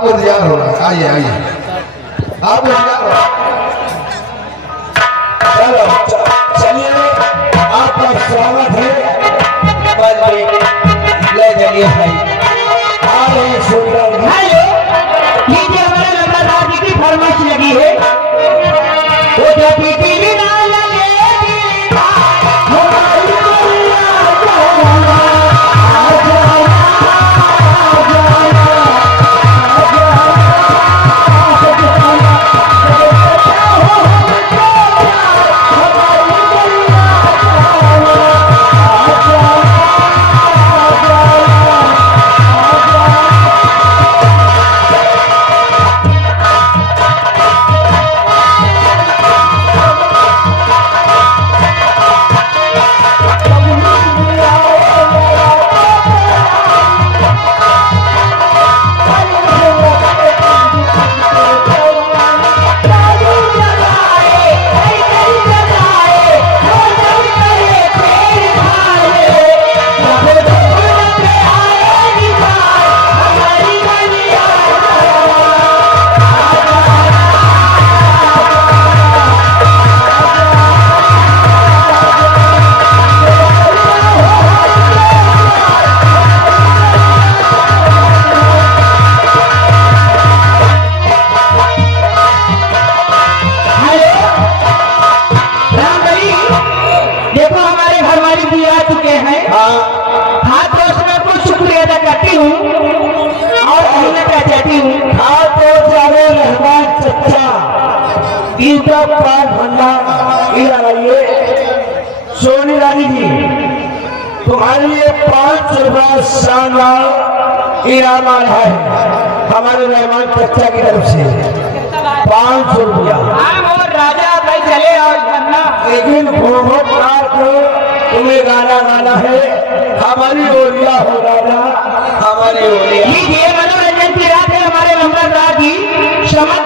आप तैयार हो रहा है, आइए आइए आप तैयार हो। चलो चलिए आपका स्वागत है। ले चलिए भाई। हेलो सुंदर हेलो, ये जो हमारे लंबा राज की फरमाइश लगी है वो जो पीपी भी ना लगे हाथ रोज मैं कुछ शुक्रिया अदा करती हूँ और कहना क्या चाहती हूँ। आप तो चाहे रहमान चचा इनका पान भंडार सोनी रानी जी तुम्हारे लिए 5 रुपया शानदार इनाम है हमारे रहमान चचा की तरफ से 500 रुपया। और राजा भाई चले और धरना लेकिन तुम्हें गाना गाना है हमारी ओरिया हो राजा हमारी ओरिया। ये मनोरंजन की रात है हमारे लंबा रात की समझ